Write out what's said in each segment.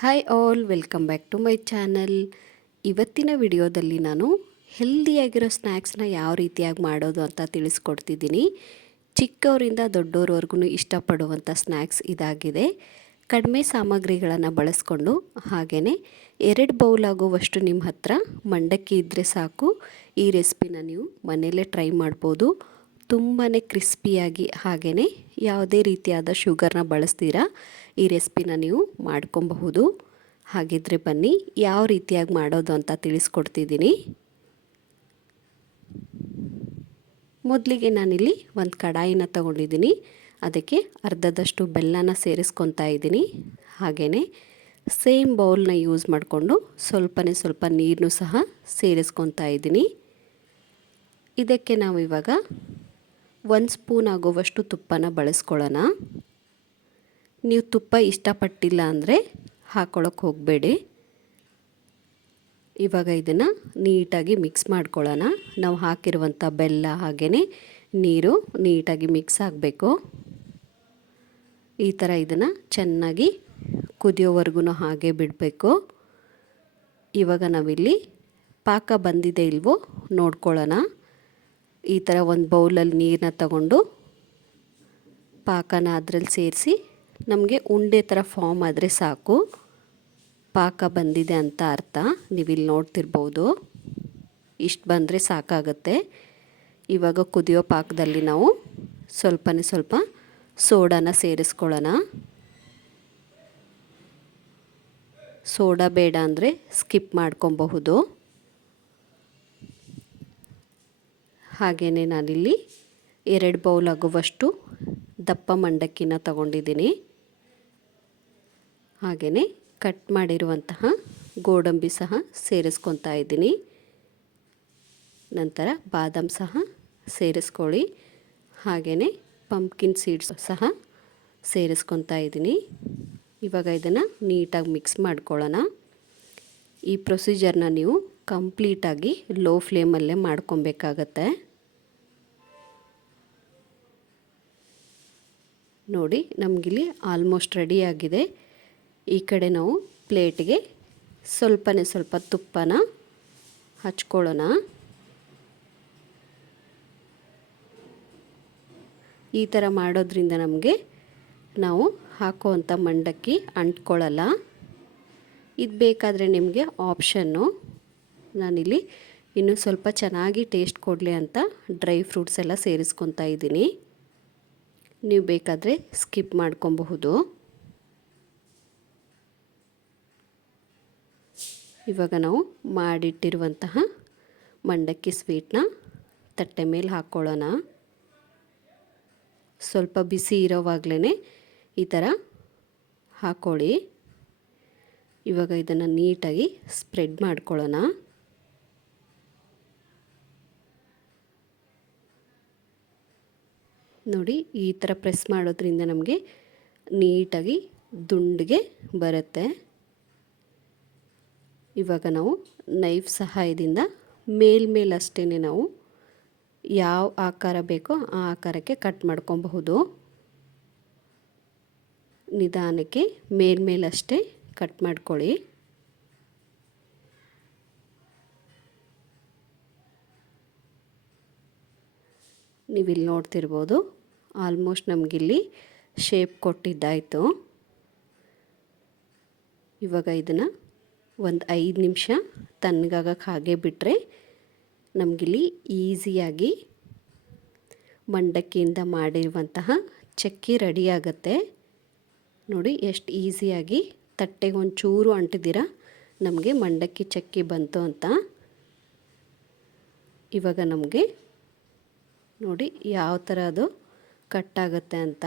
Hi all, welcome back to my channel. ಇವತ್ತಿನ ವಿಡಿಯೋದಲ್ಲಿ ನಾನು ಹೆಲ್ದಿಯಾಗಿರೋ ಸ್ನ್ಯಾಕ್ಸ್ನ ಯಾವ ರೀತಿಯಾಗಿ ಮಾಡೋದು ಅಂತ ತಿಳಿಸ್ಕೊಡ್ತಿದ್ದೀನಿ. ಚಿಕ್ಕವರಿಂದ ದೊಡ್ಡೋರವರೆಗೂ ಇಷ್ಟಪಡುವಂಥ ಸ್ನ್ಯಾಕ್ಸ್ ಇದಾಗಿದೆ. ಕಡಿಮೆ ಸಾಮಗ್ರಿಗಳನ್ನು ಬಳಸ್ಕೊಂಡು ಹಾಗೆಯೇ 2 ಬೌಲ್ ಆಗುವಷ್ಟು ನಿಮ್ಮ ಹತ್ರ ಮಂಡಕ್ಕಿ ಇದ್ದರೆ ಸಾಕು, ಈ ರೆಸಿಪಿನ ನೀವು ಮನೆಯಲ್ಲೇ ಟ್ರೈ ಮಾಡ್ಬೋದು. ತುಂಬಾ ಕ್ರಿಸ್ಪಿಯಾಗಿ ಹಾಗೆಯೇ ಯಾವುದೇ ರೀತಿಯಾದ ಶುಗರ್ನ ಬಳಸ್ತೀರಾ ಈ ರೆಸಿಪಿನ ನೀವು ಮಾಡ್ಕೊಬಹುದು. ಹಾಗಿದ್ರೆ ಬನ್ನಿ ಯಾವ ರೀತಿಯಾಗಿ ಮಾಡೋದು ಅಂತ ತಿಳಿಸ್ಕೊಡ್ತಿದ್ದೀನಿ. ಮೊದಲಿಗೆ ನಾನಿಲ್ಲಿ ಒಂದು ಕಡಾಯಿನ ತಗೊಂಡಿದ್ದೀನಿ. ಅದಕ್ಕೆ ಅರ್ಧದಷ್ಟು ಬೆಲ್ಲನ ಸೇರಿಸ್ಕೊತಾ ಇದ್ದೀನಿ. ಹಾಗೆಯೇ ಸೇಮ್ ಬೌಲ್ನ ಯೂಸ್ ಮಾಡಿಕೊಂಡು ಸ್ವಲ್ಪ ನೀರನ್ನು ಸಹ ಸೇರಿಸ್ಕೊತಾ ಇದ್ದೀನಿ. ಇದಕ್ಕೆ ನಾವು ಇವಾಗ 1 ಸ್ಪೂನ್ ಆಗುವಷ್ಟು ತುಪ್ಪನ ಬಳಸ್ಕೊಳ್ಳೋಣ. ನೀವು ತುಪ್ಪ ಇಷ್ಟಪಟ್ಟಿಲ್ಲ ಅಂದರೆ ಹಾಕ್ಕೊಳ್ಳೋಕೆ ಹೋಗಬೇಡಿ. ಇವಾಗ ಇದನ್ನು ನೀಟಾಗಿ ಮಿಕ್ಸ್ ಮಾಡ್ಕೊಳ್ಳೋಣ. ನಾವು ಹಾಕಿರುವಂಥ ಬೆಲ್ಲ ಹಾಗೆಯೇ ನೀರು ನೀಟಾಗಿ ಮಿಕ್ಸ್ ಆಗಬೇಕು. ಈ ಥರ ಇದನ್ನು ಚೆನ್ನಾಗಿ ಕುದಿಯೋವರೆಗೂ ಹಾಗೆ ಬಿಡಬೇಕು. ಇವಾಗ ನಾವಿಲ್ಲಿ ಪಾಕ ಬಂದಿದೆ ಇಲ್ವೋ ನೋಡ್ಕೊಳ್ಳೋಣ. ಈ ಥರ ಒಂದು ಬೌಲಲ್ಲಿ ನೀರನ್ನ ತಗೊಂಡು ಪಾಕನ ಅದರಲ್ಲಿ ಸೇರಿಸಿ ನಮಗೆ ಉಂಡೆ ಥರ ಫಾರ್ಮ್ ಆದರೆ ಸಾಕು, ಪಾಕ ಬಂದಿದೆ ಅಂತ ಅರ್ಥ. ನೀವಿಲ್ಲಿ ನೋಡ್ತಿರ್ಬೋದು, ಇಷ್ಟು ಬಂದರೆ ಸಾಕಾಗುತ್ತೆ. ಇವಾಗ ಕುದಿಯೋ ಪಾಕದಲ್ಲಿ ನಾವು ಸ್ವಲ್ಪ ಸೋಡಾನ ಸೇರಿಸ್ಕೊಳ್ಳೋಣ. ಸೋಡಾ ಬೇಡ ಅಂದರೆ ಸ್ಕಿಪ್ ಮಾಡ್ಕೊಬಹುದು. ಹಾಗೆಯೇ ನಾನಿಲ್ಲಿ 2 ಬೌಲ್ ಆಗುವಷ್ಟು ದಪ್ಪ ಮಂಡಕ್ಕಿನ ತಗೊಂಡಿದ್ದೀನಿ. ಹಾಗೆಯೇ ಕಟ್ ಮಾಡಿರುವಂತಹ ಗೋಡಂಬಿ ಸಹ ಸೇರಿಸ್ಕೊತಾ ಇದ್ದೀನಿ. ನಂತರ ಬಾದಾಮ್ ಸಹ ಸೇರಿಸ್ಕೊಳ್ಳಿ. ಹಾಗೆಯೇ ಪಂಪ್ಕಿನ್ ಸೀಡ್ಸ್ ಸಹ ಸೇರಿಸ್ಕೊತಾ ಇದ್ದೀನಿ. ಇವಾಗ ಇದನ್ನು ನೀಟಾಗಿ ಮಿಕ್ಸ್ ಮಾಡ್ಕೊಳ್ಳೋಣ. ಈ ಪ್ರೊಸೀಜರ್ನ ನೀವು ಕಂಪ್ಲೀಟಾಗಿ ಲೋ ಫ್ಲೇಮಲ್ಲೇ ಮಾಡ್ಕೊಬೇಕಾಗತ್ತೆ. ನೋಡಿ, ನಮಗಿಲ್ಲಿ ಆಲ್ಮೋಸ್ಟ್ ರೆಡಿಯಾಗಿದೆ. ಈ ಕಡೆ ನಾವು ಪ್ಲೇಟ್ಗೆ ಸ್ವಲ್ಪ ತುಪ್ಪನ ಹಚ್ಕೊಳ್ಳೋಣ. ಈ ಥರ ಮಾಡೋದ್ರಿಂದ ನಮಗೆ ನಾವು ಹಾಕುವಂಥ ಮಂಡಕ್ಕಿ ಅಂಟ್ಕೊಳ್ಳಲ್ಲ. ಇದು ಬೇಕಾದರೆ ನಿಮಗೆ ಆಪ್ಷನ್ನು. ನಾನಿಲ್ಲಿ ಇನ್ನೂ ಸ್ವಲ್ಪ ಚೆನ್ನಾಗಿ ಟೇಸ್ಟ್ ಕೊಡಲಿ ಅಂತ ಡ್ರೈ ಫ್ರೂಟ್ಸ್ ಎಲ್ಲ ಸೇರಿಸ್ಕೊತಾ ಇದ್ದೀನಿ. ನೀವು ಬೇಕಾದರೆ ಸ್ಕಿಪ್ ಮಾಡ್ಕೊಬಹುದು. ಇವಾಗ ನಾವು ಮಾಡಿಟ್ಟಿರುವಂತಹ ಮಂಡಕ್ಕಿ ಸ್ವೀಟ್ನ ತಟ್ಟೆ ಮೇಲೆ ಹಾಕ್ಕೊಳ್ಳೋಣ. ಸ್ವಲ್ಪ ಬಿಸಿ ಇರೋವಾಗಲೇ ಈ ಥರ ಹಾಕ್ಕೊಳ್ಳಿ. ಇವಾಗ ಇದನ್ನು ನೀಟಾಗಿ ಸ್ಪ್ರೆಡ್ ಮಾಡ್ಕೊಳ್ಳೋಣ. ನೋಡಿ, ಈ ಥರ ಪ್ರೆಸ್ ಮಾಡೋದ್ರಿಂದ ನಮಗೆ ನೀಟಾಗಿ ದುಂಡಿಗೆ ಬರುತ್ತೆ. ಇವಾಗ ನಾವು ನೈಫ್ ಸಹಾಯದಿಂದ ಮೇಲ್ಮೇಲಷ್ಟೇ ನಾವು ಯಾವ ಆಕಾರ ಬೇಕೋ ಆ ಆಕಾರಕ್ಕೆ ಕಟ್ ಮಾಡ್ಕೊಬಹುದು. ನಿಧಾನಕ್ಕೆ ಮೇಲ್ಮೇಲಷ್ಟೇ ಕಟ್ ಮಾಡ್ಕೊಳ್ಳಿ. ನೀವಿಲ್ಲಿ ನೋಡ್ತಿರ್ಬೋದು, ಆಲ್ಮೋಸ್ಟ್ ನಮಗಿಲ್ಲಿ ಶೇಪ್ ಕೊಟ್ಟಿದ್ದಾಯಿತು. ಇವಾಗ ಇದನ್ನು ಒಂದು 5 ನಿಮಿಷ ತಣ್ಣಗಾಗಕ್ಕೆ ಹಾಗೆ ಬಿಟ್ಟರೆ ನಮಗಿಲ್ಲಿ ಈಸಿಯಾಗಿ ಮಂಡಕ್ಕಿಯಿಂದ ಮಾಡಿರುವಂತಹ ಚಕ್ಕಿ ರೆಡಿಯಾಗತ್ತೆ. ನೋಡಿ ಎಷ್ಟು ಈಸಿಯಾಗಿ ತಟ್ಟೆಗೆ ಒಂಚೂರು ಅಂಟಿದ್ದೀರ ನಮಗೆ ಮಂಡಕ್ಕಿ ಚಕ್ಕಿ ಬಂತು ಅಂತ. ಇವಾಗ ನಮಗೆ ನೋಡಿ ಯಾವ ಥರ ಅದು ಕಟ್ಟಾಗುತ್ತೆ ಅಂತ.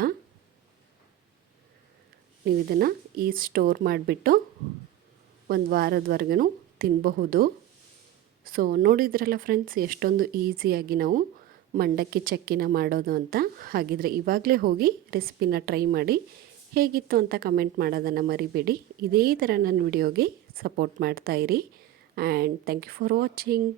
ನೀವು ಇದನ್ನು ಸ್ಟೋರ್ ಮಾಡಿಬಿಟ್ಟು 1 ವಾರದವರೆಗೂ ತಿನ್ನಬಹುದು. ಸೊ ನೋಡಿದ್ರಲ್ಲ ಫ್ರೆಂಡ್ಸ್, ಎಷ್ಟೊಂದು ಈಸಿಯಾಗಿ ನಾವು ಮಂಡಕ್ಕಿ ಚಕ್ಕಿನ ಮಾಡೋದು ಅಂತ. ಹಾಗಿದ್ರೆ ಇವಾಗಲೇ ಹೋಗಿ ರೆಸಿಪಿನ ಟ್ರೈ ಮಾಡಿ ಹೇಗಿತ್ತು ಅಂತ ಕಮೆಂಟ್ ಮಾಡೋದನ್ನು ಮರಿಬೇಡಿ. ಇದೇ ಥರ ನನ್ನ ವಿಡಿಯೋಗೆ ಸಪೋರ್ಟ್ ಮಾಡ್ತಾಯಿರಿ. And thank you for watching.